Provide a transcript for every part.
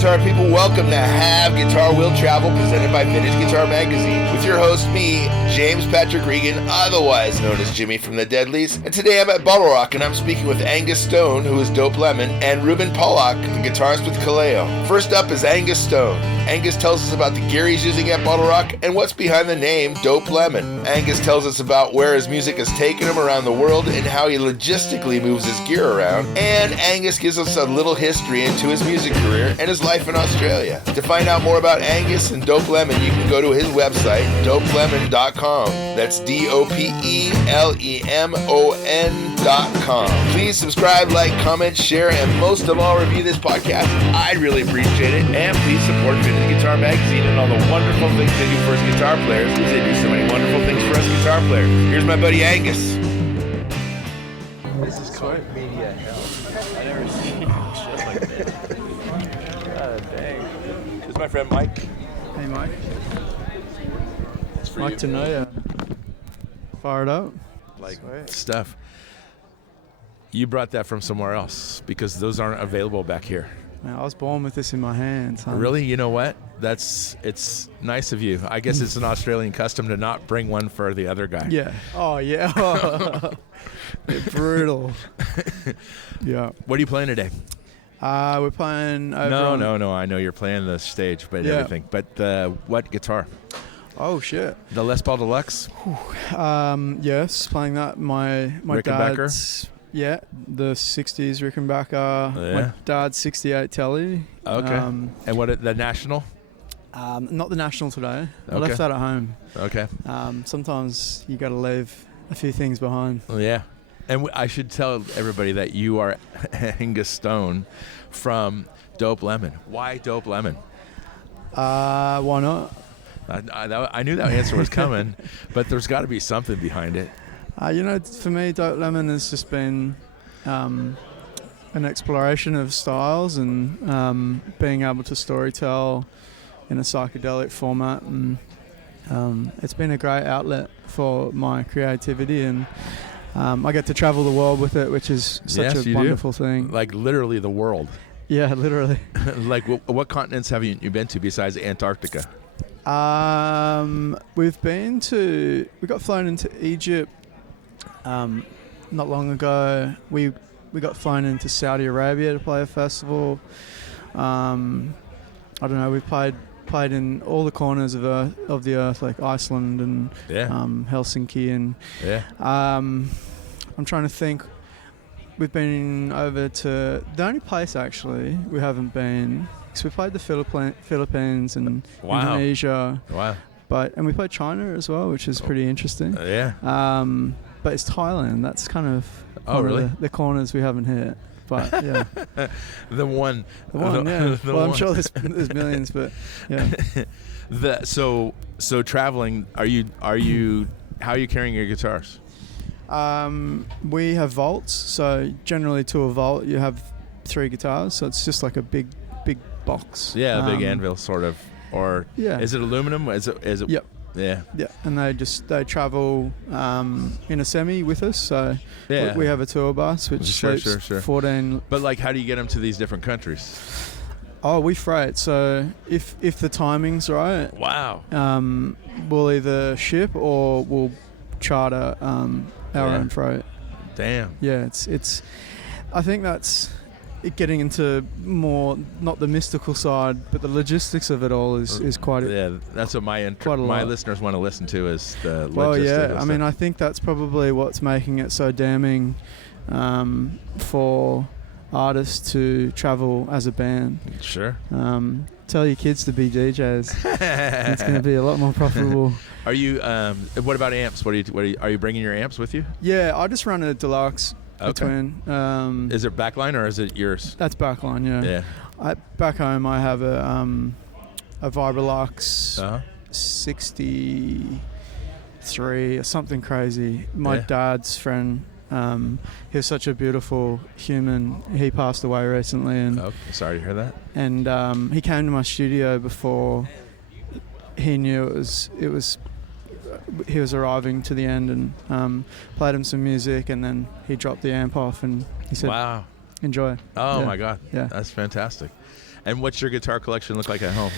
guitar people, welcome to Have Guitar Will Travel, presented by Vintage Guitar Magazine, with your host, me, James Patrick Regan, otherwise known as Jimmy from the Deadlies. And today I'm at BottleRock, and I'm speaking with Angus Stone, who is Dope Lemon, and Rubin Pollock, the guitarist with KALEO. First up is Angus Stone. Angus tells us about the gear he's using at BottleRock and what's behind the name Dope Lemon. Angus tells us about where his music has taken him around the world and how he logistically moves his gear around. And Angus gives us a little history into his music career and his life in Australia. To find out more about Angus and Dope Lemon, you can go to his website, dopelemon.com. That's DOPELEMON.com. Please subscribe, like, comment, share, and most of all, review this podcast. I'd really appreciate it. And please support Vintage Guitar Magazine and all the wonderful things they do for us guitar players, because they do so many wonderful things for us guitar players. Here's my buddy Angus. This is called media hell. I never seen shit like this. God dang. This is my friend Mike. Hey Mike. It's for Like you. to know you. Fire it up. Like Sweet. stuff. You brought that from somewhere else because those aren't available back here. Man, I was born with this in my hands. Really? You know what? It's nice of you. I guess it's an Australian custom to not bring one for the other guy. Yeah. Oh yeah. They're brutal. Yeah. What are you playing today? We're playing over No. I know you're playing the stage, but Yeah. everything. But what guitar? Oh shit. The Les Paul Deluxe? Yes, playing that. My Rickenbacker? dad's the 60s Rickenbacker. Yeah. My dad's 68 Telly. Okay. And what the National? Not the National today. I Okay. left that at home. Okay. Sometimes you got to leave a few things behind. Well, yeah. And I should tell everybody that you are Angus Stone from Dope Lemon. Why Dope Lemon? Why not? I knew that answer was coming, but there's got to be something behind it. For me, Dope Lemon has just been an exploration of styles and being able to storytell in a psychedelic format, and it's been a great outlet for my creativity, and I get to travel the world with it, which is such a wonderful thing. Like literally the world. Yeah, literally. Like what continents have you been to besides Antarctica? We got flown into Egypt not long ago. We got flown into Saudi Arabia to play a festival. I don't know, we played in all the corners of the earth, like Iceland and Helsinki, and I'm trying to think. We've been over to the only place actually we haven't been, because we played the Philippines and Indonesia. Wow. And we played China as well, which is pretty interesting. But it's Thailand. That's kind of the corners we haven't hit. But yeah, the one. Yeah. The I'm one. sure there's millions, but yeah. So traveling. How are you carrying your guitars? We have vaults. So generally, to a vault, you have 3 guitars. So it's just like a big box. Yeah, a big anvil, sort of. Or is it aluminum? Is it? Yep. Yeah. Yeah, and they travel in a semi with us. So we have a tour bus which sleeps 14. But like, how do you get them to these different countries? Oh, we freight. So if the timing's right, wow, we'll either ship or we'll charter our own freight. Damn. Yeah, it's. I think that's it, getting into more not the mystical side, but the logistics of it all is quite. That's what my listeners want to listen to is the logistics. Well, yeah. I mean, I think that's probably what's making it so damning for artists to travel as a band. Sure. Tell your kids to be DJs. It's going to be a lot more profitable. Are you? What about amps? Are you bringing your amps with you? Yeah, I just run a deluxe. Okay. Between. Is it backline or is it yours? That's backline. Yeah. Back home, I have a Vibrolux 63 or something crazy. My dad's friend. He was such a beautiful human. He passed away recently, and sorry to hear that. And he came to my studio before he knew it was he was arriving to the end, and played him some music, and then he dropped the amp off and he said, "Wow, enjoy." Oh my God, yeah, that's fantastic. And what's your guitar collection look like at home?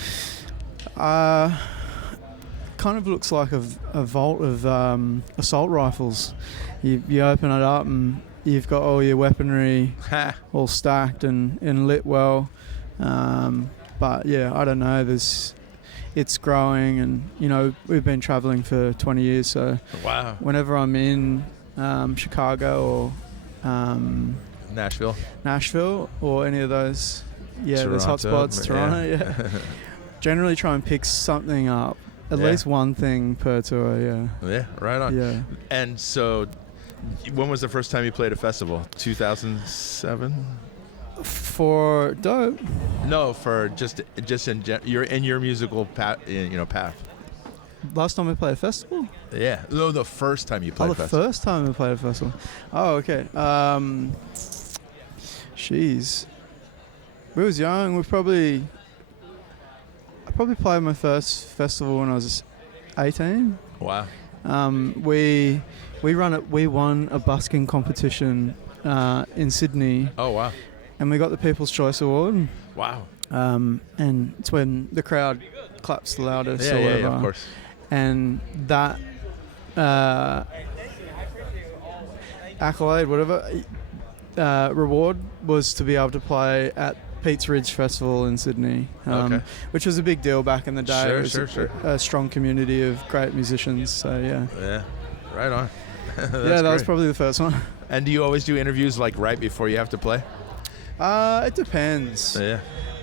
Kind of looks like a vault of assault rifles. You open it up and you've got all your weaponry all stacked and lit well. But yeah, I don't know. It's growing, and we've been traveling for 20 years. So wow. Whenever I'm in Chicago or Nashville or any of those, those hot spots, Toronto, yeah. Generally try and pick something up, at least one thing per tour, yeah. Yeah, right on. Yeah. And so, when was the first time you played a festival? 2007? For dope? No, for just you're in your musical path. Last time we played a festival? Yeah. No, the first time you played a festival. The first time we played a festival. Oh, okay. Jeez. We was young. I probably played my first festival when I was 18. Wow. We won a busking competition in Sydney. Oh, wow. And we got the People's Choice Award. Wow. And it's when the crowd claps the loudest or whatever. Yeah, of course. And that accolade, whatever, reward was to be able to play at Pete's Ridge Festival in Sydney, which was a big deal back in the day. Sure, it was a strong community of great musicians, so yeah. Yeah, right on. That was probably the first one. And do you always do interviews like right before you have to play? It depends. Yeah.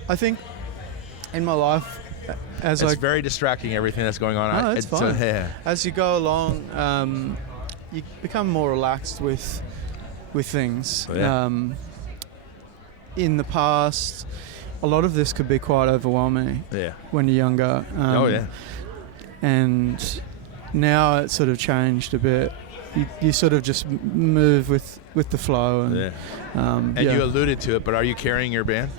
I think in my life, it's very distracting, everything that's going on. No, it's fine. As you go along, you become more relaxed with things. Yeah. In the past, a lot of this could be quite overwhelming. Yeah. When you're younger. And now it's sort of changed a bit. You sort of just move with the flow. And, you alluded to it, but are you carrying your band?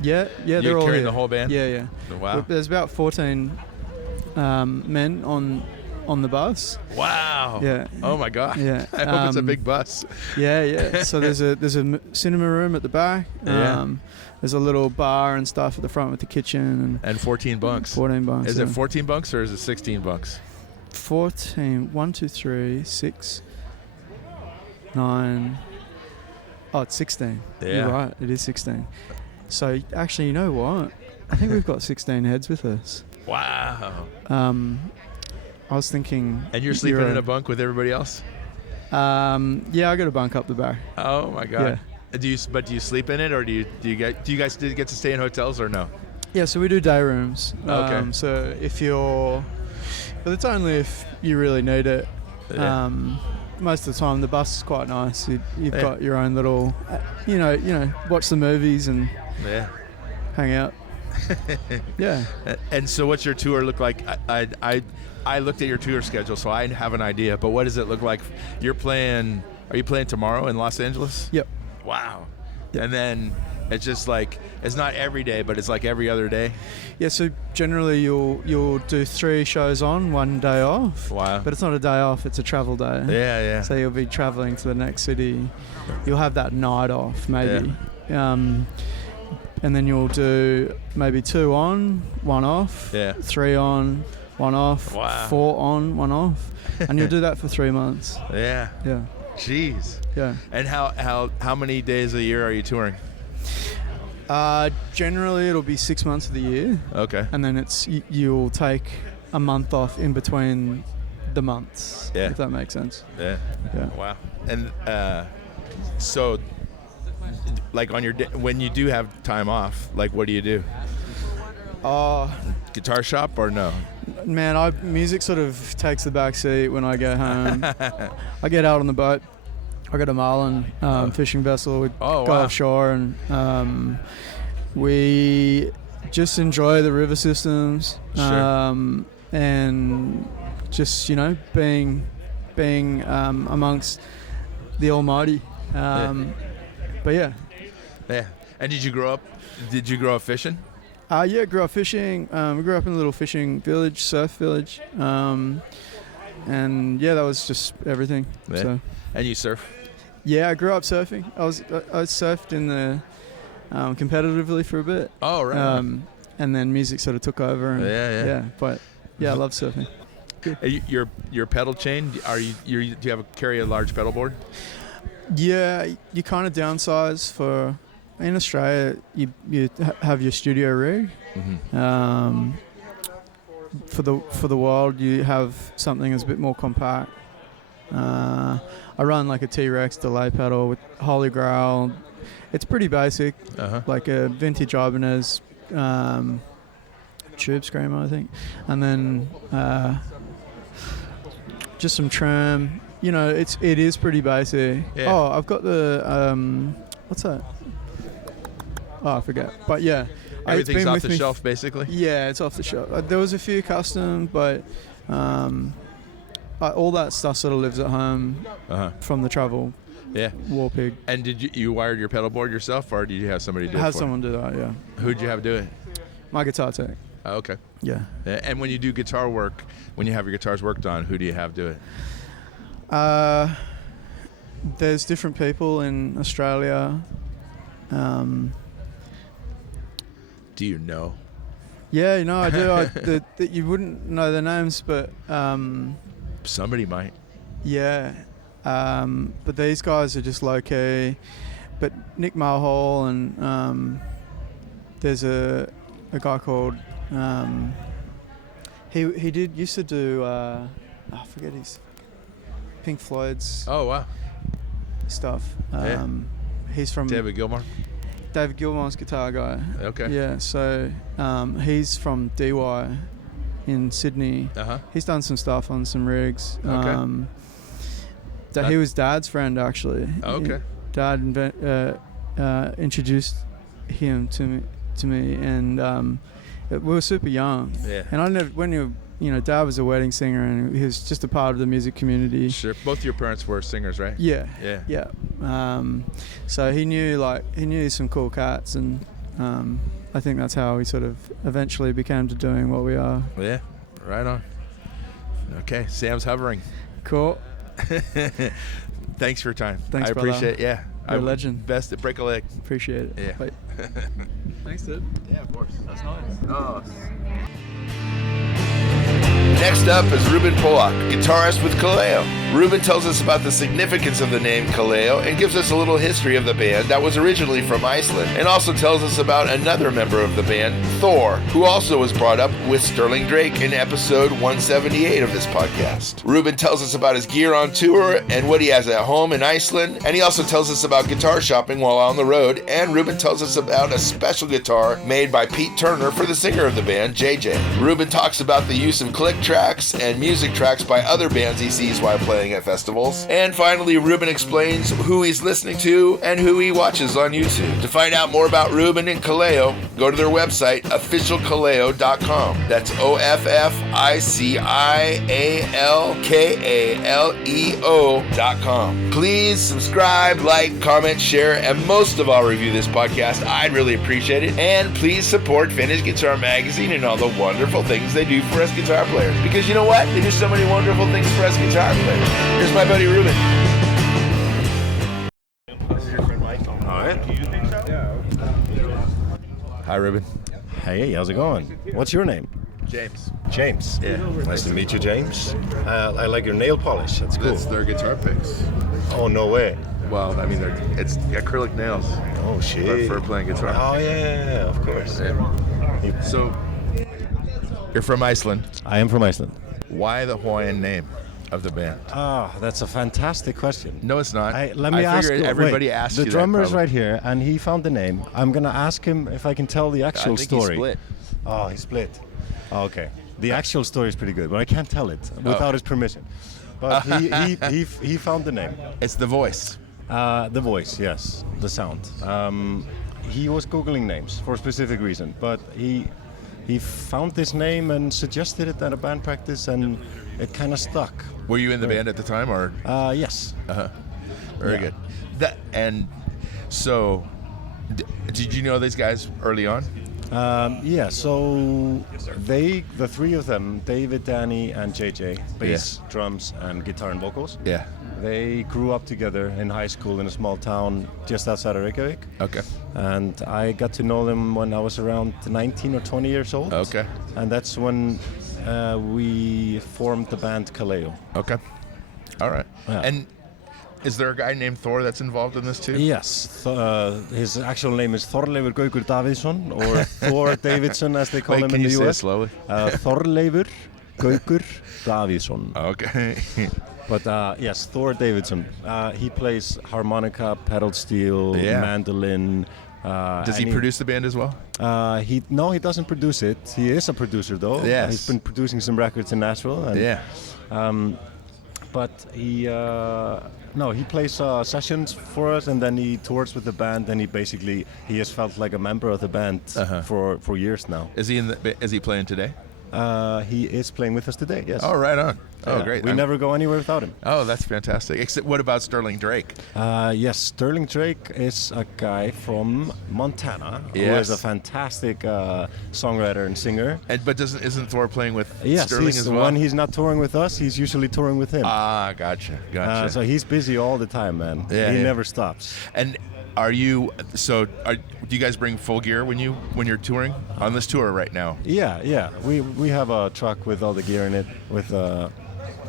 Yeah, You're they're all carrying here. the whole band? Yeah. Wow. There's about 14 men on the bus. Wow. Yeah. Oh my God. Yeah. I hope it's a big bus. Yeah. So there's a cinema room at the back. There's a little bar and stuff at the front with the kitchen and 14 bunks. 14 bunks. Is it 14 bunks or is it 16 bunks? 14. 1, 2, 3, 6, 9. Oh, it's 16. Yeah. You're right. It is 16. So actually, you know what? I think we've got 16 heads with us. Wow. I was thinking. And you're sleeping in a bunk with everybody else? Yeah, I got a bunk up the back. Oh my God. Yeah. Do you sleep in it, or do you guys get to stay in hotels or no? Yeah, so we do day rooms. Okay. So but it's only if you really need it. Yeah. Most of the time, the bus is quite nice. You've got your own little, watch the movies and hang out. Yeah. And so what's your tour look like? I looked at your tour schedule, so I have an idea, but what does it look like? Are you playing tomorrow in Los Angeles? Yep. Wow. Yep. And then it's just like, it's not every day, but it's like every other day? Yeah, so generally you'll do 3 shows on, 1 day off. Wow. But it's not a day off, it's a travel day. Yeah. So you'll be traveling to the next city. You'll have that night off, maybe. Yeah. And then you'll do maybe 2 on, 1 off. Yeah. 3 on, 1 off. Wow. 4 on, 1 off. And you'll do that for 3 months. Yeah. Yeah. Jeez. Yeah. And how many days a year are you touring? Generally, it'll be 6 months of the year. Okay. And then you'll take a month off in between the months. Yeah. If that makes sense. Yeah. Yeah. Wow. And so, like on your when you do have time off, like what do you do? Guitar shop or no? Man, music sort of takes the back seat when I go home. I get out on the boat. I got a marlin fishing vessel. We go offshore and we just enjoy the river systems. Sure. And just being amongst the Almighty. But yeah. Yeah. And did you grow up fishing? Yeah, grew up fishing. We grew up in a little fishing village, surf village. And yeah, that was just everything. Yeah. So. And you surf? Yeah, I grew up surfing. I surfed in the competitively for a bit. Oh, right. And then music sort of took over. And Yeah. But I love surfing. Your pedal chain, do you carry a large pedal board? Yeah, you kind of downsize for. In Australia, you have your studio rig. Mm-hmm. For the world, you have something that's a bit more compact. I run like a T-Rex delay pedal with Holy Grail. It's pretty basic, like a vintage Ibanez tube screamer, I think, and then just some trim. You know, it is pretty basic. Yeah. Oh, I've got the what's that? Oh, I forget. But yeah, Everything's off the shelf, basically? Yeah, it's off the shelf. There was a few custom, but all that stuff sort of lives at home from the travel. Yeah. War Pig. And did you wired your pedal board yourself, or did you have somebody do it? Have for someone do that, yeah. Who'd you have do it? My guitar tech. Oh, okay. Yeah. And when you do guitar work, when you have your guitars worked on, who do you have do it? There's different people in Australia. Do you know? Yeah, you know, I do. You wouldn't know their names, but Somebody might. yeah. But these guys are just low key. But Nick Mulhall and there's a guy called he used to do I forget his Pink Floyd's Oh, wow. stuff. He's from David Gilmour? David Gilmour's guitar guy. Okay. Yeah, so he's from DY in Sydney. He's done some stuff on some rigs. Okay. He was Dad's friend, actually. Okay. Dad introduced him to me, and we were super young. Yeah. And I never, Dad was a wedding singer, and he was just a part of the music community. Sure. Both your parents were singers, right? Yeah. Yeah. Yeah. So he knew some cool cats, and I think that's how we sort of eventually became to doing what we are. Yeah. Right on. Okay. Sam's hovering. Cool. Thanks for your time. Thanks, I brother. appreciate it. Yeah. You're a legend. Best at break a leg. Appreciate it. Yeah. Bye. Thanks, dude. Yeah, of course. That's nice. Oh. Next up is Rubin Pollock, guitarist with KALEO. Rubin tells us about the significance of the name KALEO and gives us a little history of the band that was originally from Iceland, and also tells us about another member of the band, Thor, who also was brought up with Sterling Drake in episode 178 of this podcast. Rubin tells us about his gear on tour and what he has at home in Iceland, and he also tells us about guitar shopping while on the road, and Rubin tells us about a special guitar made by Pete Turner for the singer of the band, JJ. Rubin talks about the use of click tracks and music tracks by other bands he sees while playing at festivals. And finally, Rubin explains who he's listening to and who he watches on YouTube. To find out more about Rubin and KALEO, go to their website, officialkaleo.com. That's OFFICIALKALEO.com. Please subscribe, like, comment, share, and most of all, review this podcast. I'd really appreciate it. And please support Vintage Guitar Magazine and all the wonderful things they do for us guitar players. Because you know what? They do so many wonderful things for us guitar players. Here's my buddy Rubin. All right. Hi, Rubin. Hey, how's it going? What's your name? James. James. Yeah. Nice to meet you, James. I like your nail polish. That's cool. That's their guitar picks. Oh, no way. Well, I mean, it's acrylic nails. Oh, shit. For playing guitar. Oh, yeah, of course. Yeah. So, you're from Iceland. I am from Iceland. Why the Hawaiian name of the band? Ah, that's a fantastic question. No, it's not. Let me ask figure you. Everybody wait, asks the you drummer that is right here, and he found the name. I'm gonna ask him if I can tell the actual I think story. He split. Oh, he split. Oh, okay. The actual story is pretty good, but I can't tell it without his permission. But he found the name. It's the voice. The voice, yes, the sound. He was googling names for a specific reason, but he found this name and suggested it at a band practice, and it kind of stuck. Were you in the band at the time, or? Yes. Very Yeah. good. So, did you know these guys early on? Yeah, so the three of them, David, Danny, and JJ, bass, drums, and guitar and vocals. Yeah. They grew up together in high school in a small town just outside of Reykjavik. Okay. And I got to know them when I was around 19 or 20 years old. Okay. And that's when we formed the band KALEO. Okay. All right. Yeah. And is there a guy named Thor that's involved in this too? Yes. His actual name is Þorleifur Gaukur Davíðsson, or Thor Davidson as they call him in the US. Can you say it slowly? Thorleifur Gaukur Davíðsson. Okay. But yes, Thor Davidson. He plays harmonica, pedal steel, mandolin. Does he produce the band as well? He doesn't produce it. He is a producer though. Yes. He's been producing some records in Nashville. And, but he plays sessions for us, and then he tours with the band. And he has felt like a member of the band for years now. Is he playing today? He is playing with us today. Yes. Oh, right on. Oh, Yeah. great. We never go anywhere without him. Oh, that's fantastic. Except, what about Sterling Drake? Yes, Sterling Drake is a guy from Montana who is a fantastic songwriter and singer. But isn't Thor playing with Yes, Sterling as well? When he's not touring with us, he's usually touring with him. Ah, gotcha. So he's busy all the time, man. Yeah, he never stops. And do you guys bring full gear when you're touring on this tour right now? Yeah. We have a truck with all the gear in it, with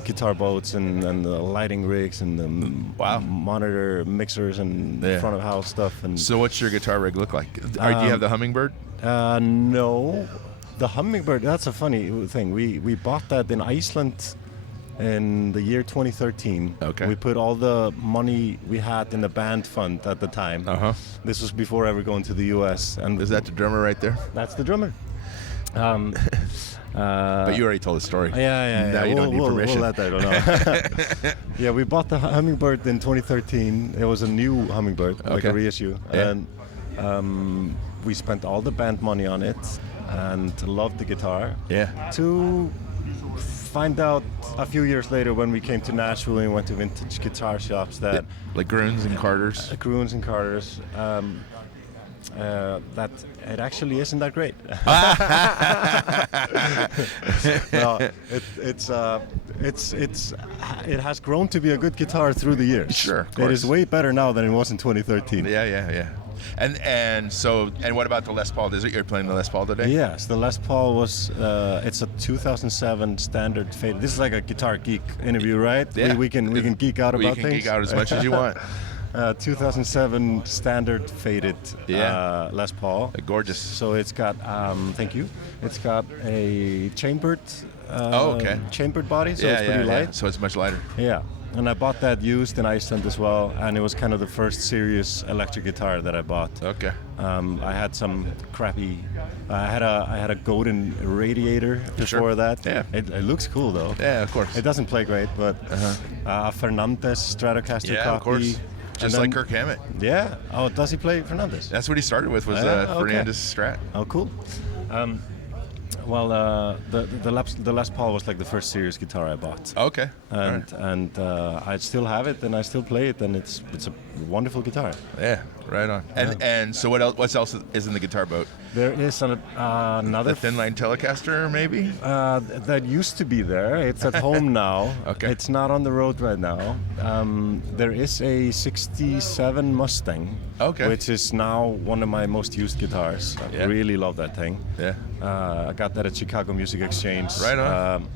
guitar boats and the lighting rigs and the monitor mixers and front of house stuff. And so what's your guitar rig look like? Do you have the Hummingbird? No, the Hummingbird. That's a funny thing. We bought that in Iceland in the year 2013. Okay. We put all the money we had in the band fund at the time. This was before ever going to the US. And is that the drummer right there? That's the drummer. But you already told the story. Yeah. Now you don't need permission. We'll let that go. Yeah, we bought the Hummingbird in 2013. It was a new Hummingbird, like a reissue. Yeah. And we spent all the band money on it and loved the guitar. Yeah. To find out a few years later when we came to Nashville and went to vintage guitar shops that... Like Grunes and Carters? Grunes and Carters. That it actually isn't that great. No, it has grown to be a good guitar through the years. Sure, of course. It is way better now than it was in 2013. Yeah. And what about the Les Paul? You're playing the Les Paul today? Yes, the Les Paul was it's a 2007 standard faded. This is like a guitar geek interview, right? Yeah. We can geek out about things. You can geek out as much as you want. 2007 standard faded Les Paul. Gorgeous. So it's got, thank you. It's got a chambered, chambered body, so it's pretty light. So it's much lighter. Yeah, and I bought that used in Iceland as well, and it was kind of the first serious electric guitar that I bought. Okay. I had some crappy. I had a Godin radiator before that. Yeah. It looks cool though. Yeah, of course. It doesn't play great, but a Fernandez Stratocaster copy. Of course. Just like Kirk Hammett. Yeah. Oh, does he play Fernandez? That's what he started with, was Fernandez Strat. Oh, cool. The Les Paul was like the first serious guitar I bought. Okay. And I still have it, and I still play it, and it's a wonderful guitar. Yeah, right on. And so what else is in the guitar boat? There is another thin line Telecaster, maybe. That used to be there. It's at home now. Okay. It's not on the road right now. There is a '67 Mustang. Okay. Which is now one of my most used guitars. I really love that thing. Yeah. I got that at Chicago Music Exchange. Right on.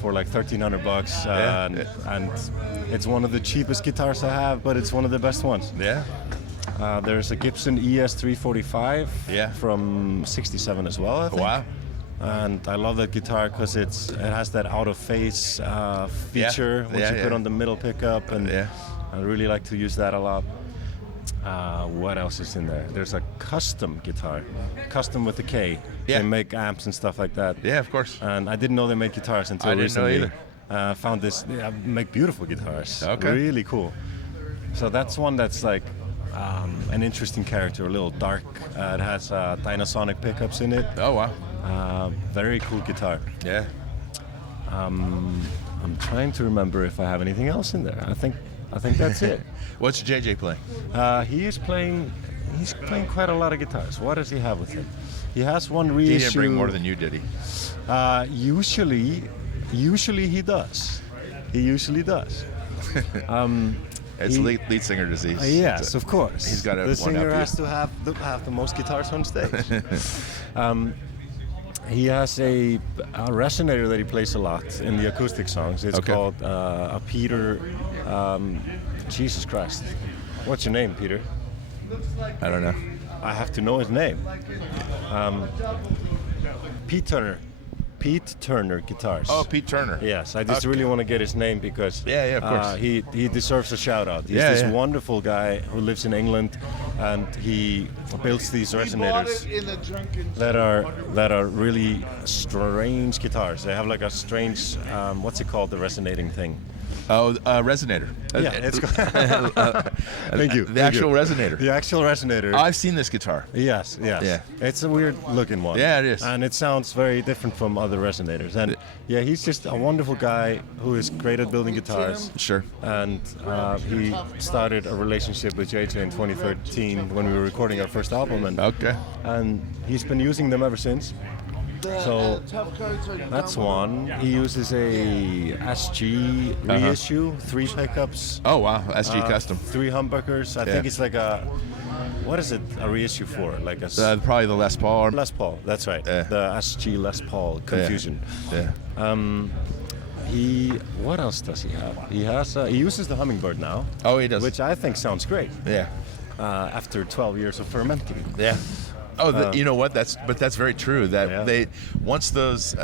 For like $1,300, and it's one of the cheapest guitars I have, but it's one of the best ones. Yeah. There's a Gibson ES345 from '67 as well, I think. Wow. And I love that guitar because it has that out of phase feature which you put on the middle pickup, and I really like to use that a lot. What else is in there? There's a custom guitar, custom with a K. Yeah. They make amps and stuff like that. Yeah, of course. And I didn't know they made guitars until recently. I didn't know either. Found this. They make beautiful guitars. Okay. Really cool. So that's one that's like an interesting character, a little dark. It has Dynasonic pickups in it. Oh wow. Very cool guitar. Yeah. I'm trying to remember if I have anything else in there. I think that's it. What's JJ playing? He's playing quite a lot of guitars. What does he have with him? He has one reissue. He didn't bring more than you, did he? Usually he does. He usually does. It's lead singer disease. Yes, of course. He's got to the singer one-up has to have the most guitars on stage. He has a resonator that he plays a lot in the acoustic songs. It's called a Peter. Jesus Christ, what's your name, Peter? I don't know. I have to know his name. Pete Turner guitars. Oh, Pete Turner. Yes, I just really want to get his name because of course. He deserves a shout out. He's this wonderful guy who lives in England, and he builds these resonators that are really strange guitars. They have like a strange what's it called, the resonating thing? Oh, resonator. Yeah, it's thank you. The actual resonator. The actual resonator. I've seen this guitar. Yes. Yeah. It's a weird looking one. Yeah, it is. And it sounds very different from other resonators. And yeah, he's just a wonderful guy who is great at building guitars. Sure. And he started a relationship with JJ in 2013 when we were recording our first album. And he's been using them ever since. So that's one. He uses a SG reissue, 3 pickups. Oh wow, SG custom. 3 humbuckers. I think it's like what is it a reissue for? Like a probably the Les Paul. Les Paul, that's right. The SG Les Paul confusion. Yeah. What else does he have? He uses the Hummingbird now. Oh, he does. Which I think sounds great. Yeah. After 12 years of fermenting. Yeah. Oh, you know what? That's very true. That they once those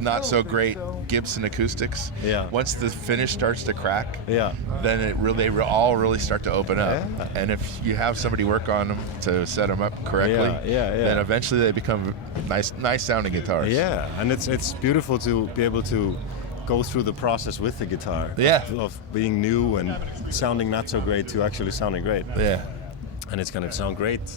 not so great Gibson acoustics. Yeah. Once the finish starts to crack. Yeah. Then they all really start to open up. Yeah. And if you have somebody work on them to set them up correctly, then eventually they become nice sounding guitars. Yeah, and it's beautiful to be able to go through the process with the guitar. Yeah. Of being new and sounding not so great to actually sounding great. Yeah. And it's going to sound great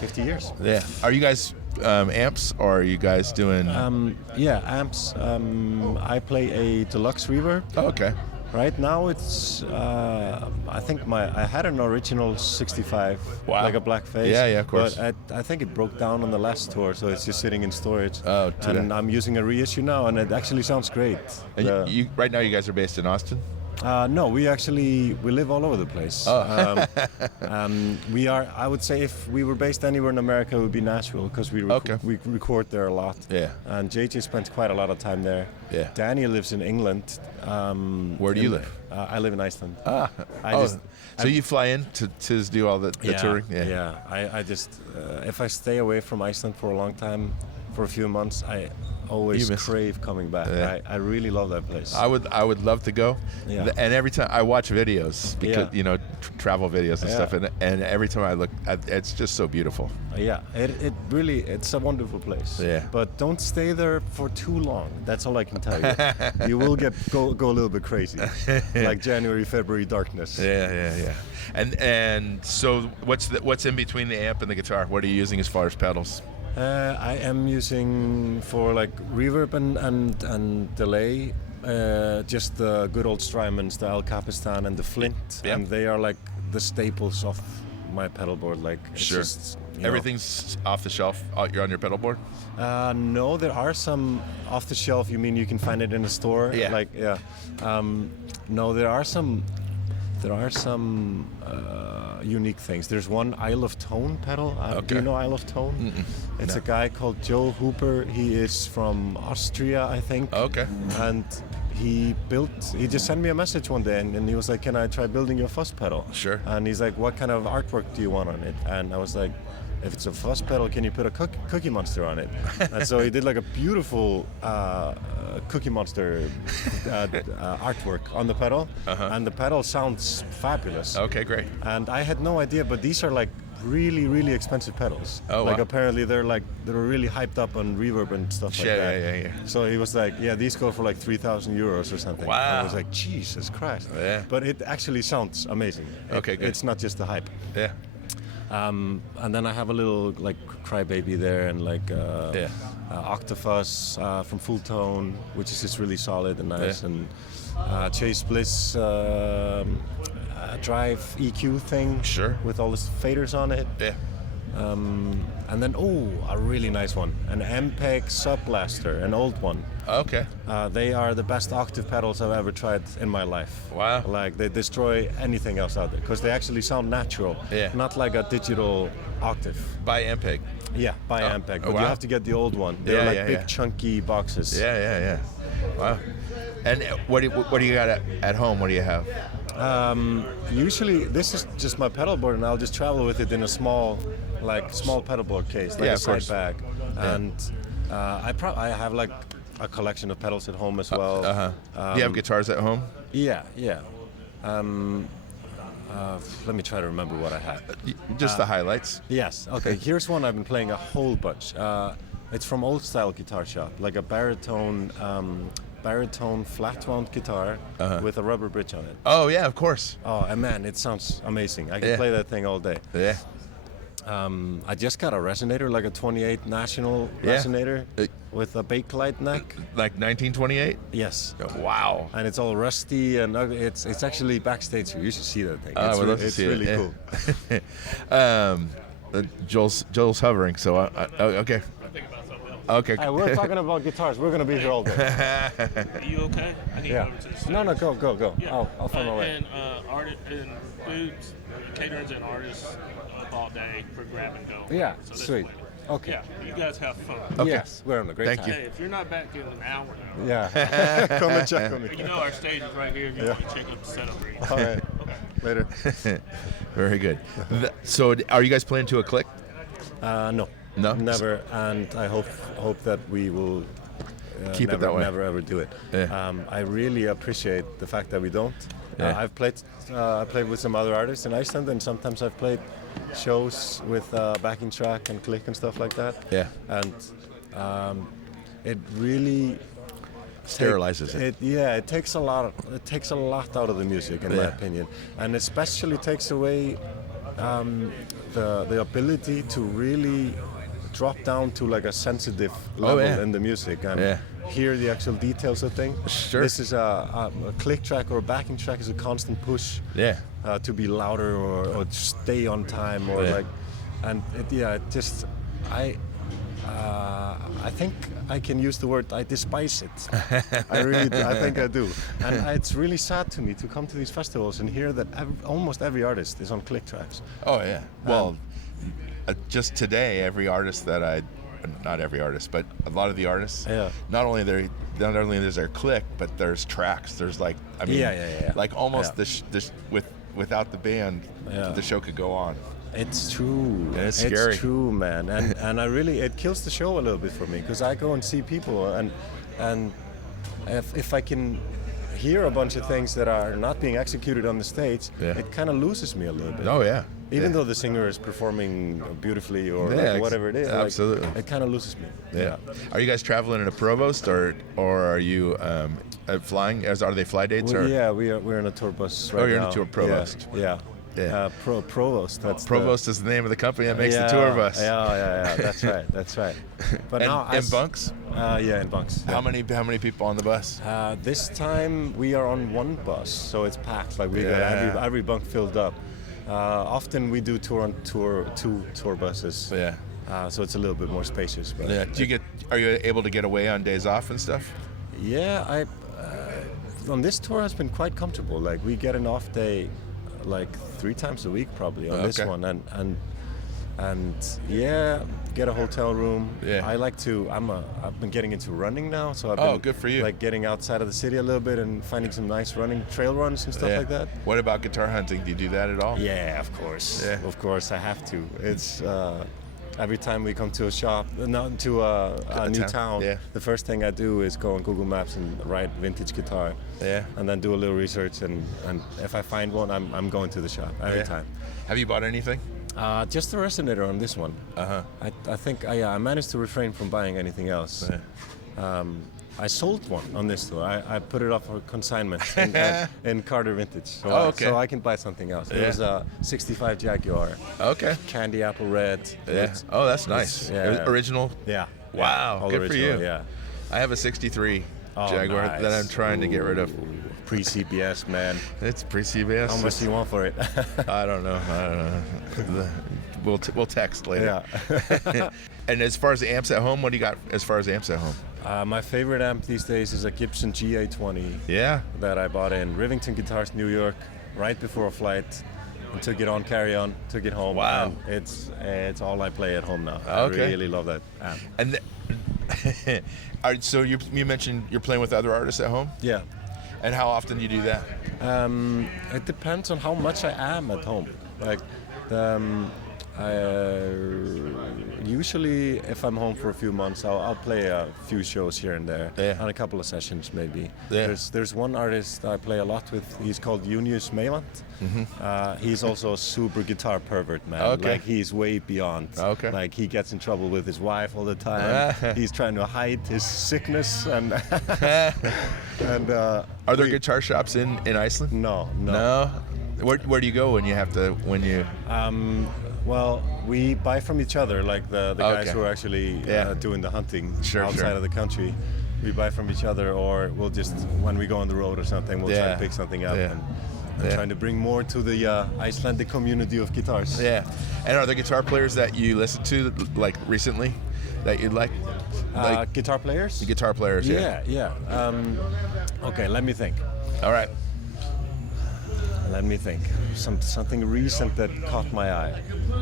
50 years. Yeah. Are you guys amps, or are you guys doing... amps. I play a deluxe reverb. Oh, okay. Right now it's, I think I had an original 65, like a black face. Yeah, of course. But I think it broke down on the last tour, so it's just sitting in storage. Oh, and I'm using a reissue now, and it actually sounds great. And right now you guys are based in Austin? No, we live all over the place. Oh. We are. I would say if we were based anywhere in America, it would be Nashville because we record there a lot. Yeah. And JJ spent quite a lot of time there. Yeah. Daniel lives in England. Where do you live? I live in Iceland. So you fly in to do all the touring? Yeah. I just if I stay away from Iceland for a long time, for a few months, I always crave coming back. Yeah. I really love that place. I would love to go. Yeah. And every time I watch videos, because travel videos and stuff, and every time I look, it's just so beautiful. Yeah, it's a wonderful place. Yeah. But don't stay there for too long. That's all I can tell you. You will go a little bit crazy, like January, February darkness. Yeah. And so what's in between the amp and the guitar? What are you using as far as pedals? I am using for like reverb and delay, just the good old Strymons, the El Capistan and the Flint, and they are like the staples of my pedal board. Like it's just, everything's off the shelf. You're on your pedal board? No, there are some off the shelf. You mean you can find it in a store? Yeah. No, there are some unique things. There's one Isle of Tone pedal. Do you know Isle of Tone? Mm-mm. It's a guy called Joe Hooper. He is from Austria, I think. Okay. And he just sent me a message one day and he was like, can I try building you a fuzz pedal? Sure. And he's like, what kind of artwork do you want on it? And I was like, if it's a fuzz pedal, can you put a Cookie Monster on it? And so he did like a beautiful Cookie Monster artwork on the pedal, and the pedal sounds fabulous. Okay, great. And I had no idea, but these are like really, really expensive pedals. Oh, like wow. Apparently they were really hyped up on reverb and stuff like that. Yeah. So he was like, yeah, these go for like 3,000 euros or something. Wow. I was like, Jesus Christ. Yeah. But it actually sounds amazing. Okay, good. It's not just the hype. Yeah. And then I have a little like Crybaby there and like Octafuzz from Full Tone, which is just really solid and nice, and Chase Bliss Drive EQ thing, Sure, with all the faders on it. Yeah. And then, a really nice one, an MPEG Sub Blaster, an old one. Okay. They are the best octave pedals I've ever tried in my life. Wow. Like, they destroy anything else out there, because they actually sound natural, not like a digital octave. By MPEG. Yeah, by MPEG, but wow. you have to get the old one. They're big chunky boxes. Yeah. Wow. And what do you got at home? What do you have? Usually, this is just my pedal board, and I'll just travel with it in a small pedal board case, like a side bag. And I have like a collection of pedals at home as well. Do you have guitars at home? Yeah. Let me try to remember what I have. Just the highlights. Yes. Okay. Here's one I've been playing a whole bunch. It's from Old Style Guitar Shop, like a baritone flat wound guitar with a rubber bridge on it. Oh yeah, of course. Oh, and man, it sounds amazing. I can play that thing all day. Yeah. I just got a resonator, like a 28 National resonator with a Bakelite neck. Like 1928? Yes. Wow. And it's all rusty, and it's actually backstage. You should see that thing. It's really cool. Joel's hovering, so okay. Okay. Hey, we're talking about guitars. We're gonna be here all day. Are you okay? I need to go over to the stage. No, go. Yeah. I'll find my way. And and foods, caterers and artists up all day for grab and go. Yeah, So that's sweet. plenty. Okay. Yeah, you guys have fun. Okay. Yes, we're on a great Thank time. you. Hey, if you're not back in an hour now, Yeah. Come and check on me. you know our stage is right here if you want to check out the setup. All right. Later. Very good. So, are you guys playing to a click? No. No? Never, and I hope that we will Keep it that way. Never ever do it. Yeah. I really appreciate the fact that we don't. Yeah. I've played with some other artists in Iceland, and sometimes I've played shows with backing track and click and stuff like that. Yeah. And it really Sterilizes it. It takes a lot. It takes a lot out of the music, in my opinion, and especially takes away the ability to really drop down to like a sensitive level in the music and hear the actual details of things. Sure. This is a click track or a backing track is a constant push to be louder or to stay on time or I think I can use the word I despise it. I really do. I think I do. And it's really sad to me to come to these festivals and hear that almost every artist is on click tracks. Oh yeah. Well, just today, every artist not every artist, but a lot of the artists. Yeah. Not only there's their click, but there's tracks. There's like like almost without the band, the show could go on. It's true. It's scary. It's true, man. And I really, it kills the show a little bit for me because I go and see people and if I can hear a bunch of things that are not being executed on the stage, it kind of loses me a little bit. Oh yeah. Even though the singer is performing beautifully or whatever it is, absolutely, it kind of loses me. Yeah. Are you guys traveling in a Provost or are you flying? Are they fly dates? Yeah, we're in a tour bus right now. Oh, you're in a tour Provost. Yeah. Provost. Provost is the name of the company that makes the tour bus. Yeah. That's right. But now in bunks. In bunks. How many people on the bus? This time we are on one bus, so it's packed. Like we got every bunk filled up. Often we do two tour buses. Yeah. So it's a little bit more spacious. But Are you able to get away on days off and stuff? Yeah, on this tour has been quite comfortable. Like we get an off day like 3 times a week probably on this one, and get a hotel room. Yeah. I like to. I've been getting into running now, so I've been good for you. Like getting outside of the city a little bit and finding some nice running trail runs and stuff like that. What about guitar hunting? Do you do that at all? Yeah, of course. Yeah. Of course, I have to. It's every time we come to a shop, not to a new town. The first thing I do is go on Google Maps and write vintage guitar. Yeah. And then do a little research, and if I find one, I'm going to the shop every time. Have you bought anything? Just the resonator on this one. I think I managed to refrain from buying anything else. I sold one on this tour. I put it up for consignment in Carter Vintage. So, so I can buy something else. It was a 65 Jaguar. Okay. Candy apple red. Yeah. Oh, that's nice. Original? Yeah. Wow. Good original, for you. Yeah. I have a 63 Jaguar that I'm trying to get rid of. Pre-CBS, man. It's pre-CBS. How much do you want for it? I don't know. we'll text later. Yeah. And as far as the amps at home, what do you got as far as amps at home? My favorite amp these days is a Gibson GA20 Yeah. that I bought in Rivington Guitars, New York, right before a flight. And took it on carry-on, took it home. Wow. And it's all I play at home now. Okay. I really love that amp. And all right, so you mentioned you're playing with other artists at home, Yeah. and how often do you do that? It depends on how much I am at home. Like, usually if I'm home for a few months, I'll play a few shows here and there, Yeah. and a couple of sessions maybe. Yeah. There's one artist I play a lot with. He's called Junius Meiland. He's also a super guitar pervert, man. Okay. Like, he's way beyond. Okay. Like, he gets in trouble with his wife all the time. He's trying to hide his sickness and and. Are there guitar shops in Iceland? No. No. Where do you go when you? Well, we buy from each other, like the guys Okay. who are actually Yeah. Doing the hunting Sure, outside sure. of the country. We buy from each other, or we'll just, when we go on the road or something, we'll try Yeah. to pick something up Yeah. and Yeah. trying to bring more to the Icelandic community of guitars. Yeah. And are there guitar players that you listen to like recently that you like? Guitar players? Guitar players. Yeah. Yeah. Okay, let me think. All right. Let me think. Something recent that caught my eye.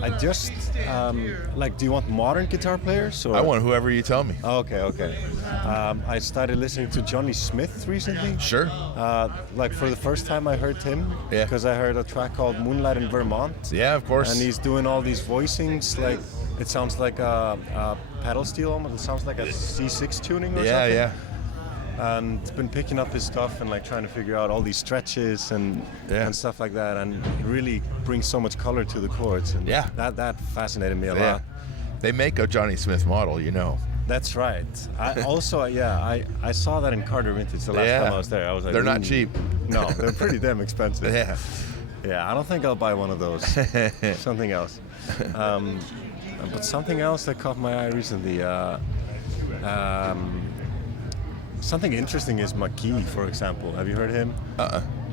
I just do you want modern guitar players? Or? I want whoever you tell me. Okay. I started listening to Johnny Smith recently. Sure. Like, for the first time I heard him. Yeah. Because I heard a track called Moonlight in Vermont. Yeah, of course. And he's doing all these voicings, like, it sounds like a pedal steel almost. It sounds like a C6 tuning or something. Yeah. And been picking up his stuff and like trying to figure out all these stretches and stuff like that, and it really brings so much color to the chords. And Yeah. that fascinated me a Yeah. lot. They make a Johnny Smith model, you know. That's right. I also I saw that in Carter Vintage the last Yeah. time I was there. I was like, They're not "Ooh." cheap. No, they're pretty damn expensive. Yeah. Yeah, I don't think I'll buy one of those. Something else. But something else that caught my eye recently. Something interesting is McGee, for example. Have you heard him?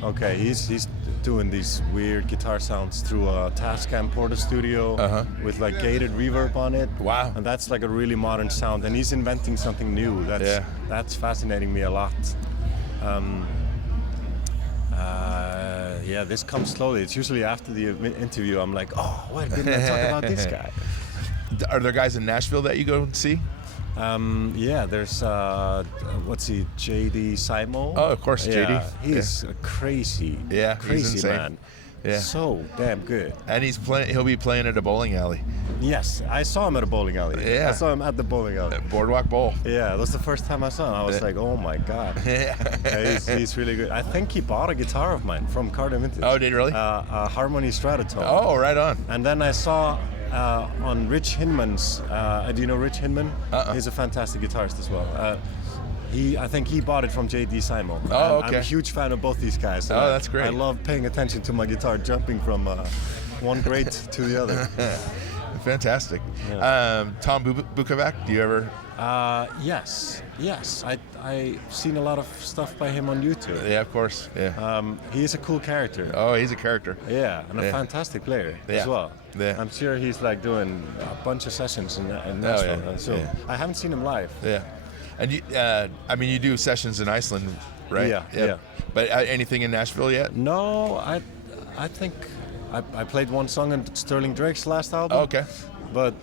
Okay, he's doing these weird guitar sounds through a Tascam Porta Studio with like gated reverb on it. Wow. And that's like a really modern sound, and he's inventing something new. That's fascinating me a lot. This comes slowly. It's usually after the interview I'm like, oh, why didn't I talk about this guy? Are there guys in Nashville that you go and see? There's JD Simo. Oh, of course, JD. Yeah, he's a crazy, Yeah, he's crazy insane. man. Yeah. So damn good. And he'll be playing at a bowling alley. Yes, I saw him at a bowling alley. Yeah. I saw him at the bowling alley. Boardwalk Bowl. Yeah, that was the first time I saw him. I was like, oh my god. Yeah. He's really good. I think he bought a guitar of mine from Carter Vintage. Oh, did he really? A Harmony Stratotone. Oh, right on. And then I saw on Rich Hinman's, do you know Rich Hinman? He's a fantastic guitarist as well. I think he bought it from J.D. Simo. Oh, I'm okay. a huge fan of both these guys. Oh, that's great. I love paying attention to my guitar, jumping from one great to the other. Fantastic. Yeah. Tom Bukovac, do you ever? Yes. I've seen a lot of stuff by him on YouTube. Yeah, of course. Yeah. He is a cool character. Oh, he's a character. Yeah, and a Yeah. fantastic player Yeah. as well. Yeah. I'm sure he's like doing a bunch of sessions in Oh, Nashville. yeah. So Yeah. I haven't seen him live. Yeah. And you do sessions in Iceland, right? Yeah. But anything in Nashville yet? No, I think I played one song on Sterling Drake's last album. Oh, okay. But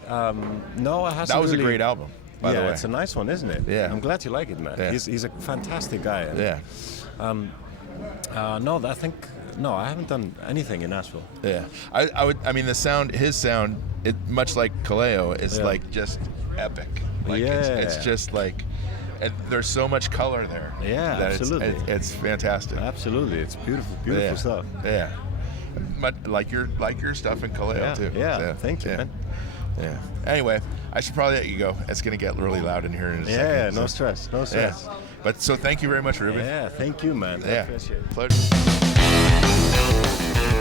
no, I hasn't. That was really... a great album, by the way. It's a nice one, isn't it? Yeah. I'm glad you like it, man. Yeah. He's a fantastic guy. Yeah. No, I haven't done anything in Nashville. Yeah. His sound, much like KALEO, is Yeah. like just epic. Like Yeah. it's just like, and there's so much color there. Yeah, that absolutely. It's fantastic. Absolutely, it's beautiful Yeah. stuff. Yeah. But like your stuff in KALEO too. Yeah. Thank you, yeah. man. Yeah. Anyway, I should probably let you go. It's going to get really loud in here in a second. Yeah, no so- stress. Yeah. But so thank you very much, Rubin. Yeah, thank you, man. I Yeah. appreciate it. Pleasure.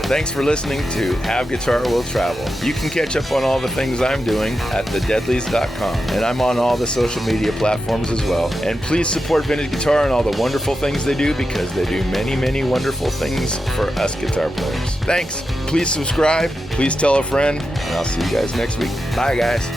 Thanks for listening to Have Guitar Will Travel. You can catch up on all the things I'm doing at thedeadlies.com, and I'm on all the social media platforms as well. And please support Vintage Guitar and all the wonderful things they do, because they do many, many wonderful things for us guitar players. Thanks. Please subscribe. Please tell a friend, and I'll see you guys next week. Bye, guys.